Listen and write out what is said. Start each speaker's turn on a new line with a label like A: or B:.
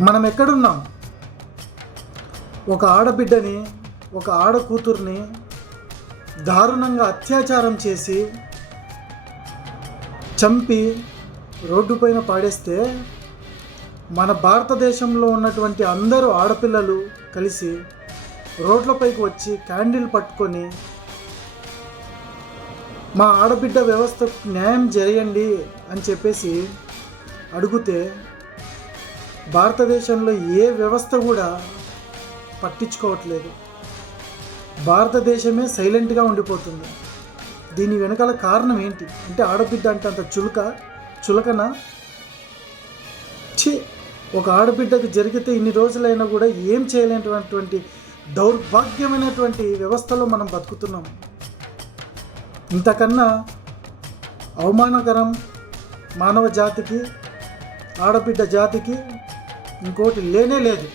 A: మనం ఎక్కడున్నాం? ఒక ఆడబిడ్డని ఒక ఆడ కూతుర్ని దారుణంగా అత్యాచారం చేసి చంపి రోడ్డుపైన పాడేస్తే మన భారతదేశంలో ఉన్నటువంటి అందరూ ఆడపిల్లలు కలిసి రోడ్లపైకి వచ్చి క్యాండిల్ పట్టుకొని మా ఆడబిడ్డ వ్యవస్థకు న్యాయం చేయండి అని చెప్పేసి అడిగితే భారతదేశంలో ఏ వ్యవస్థ కూడా పట్టించుకోవట్లేదు. భారతదేశమే సైలెంట్గా ఉండిపోతుంది. దీని వెనకాల కారణం ఏంటి? అంటే ఆడబిడ్డ అంటే అంత చులక చులకన? ఛీ! ఒక ఆడబిడ్డకు జరిగితే ఇన్ని రోజులైనా కూడా ఏం చేయలేనటువంటి దౌర్భాగ్యమైనటువంటి వ్యవస్థలో మనం బతుకుతున్నాం. ఇంతకన్నా అవమానకరం మానవ జాతికి ఆడబిడ్డ జాతికి ఇంకోటి లేనే లేదు.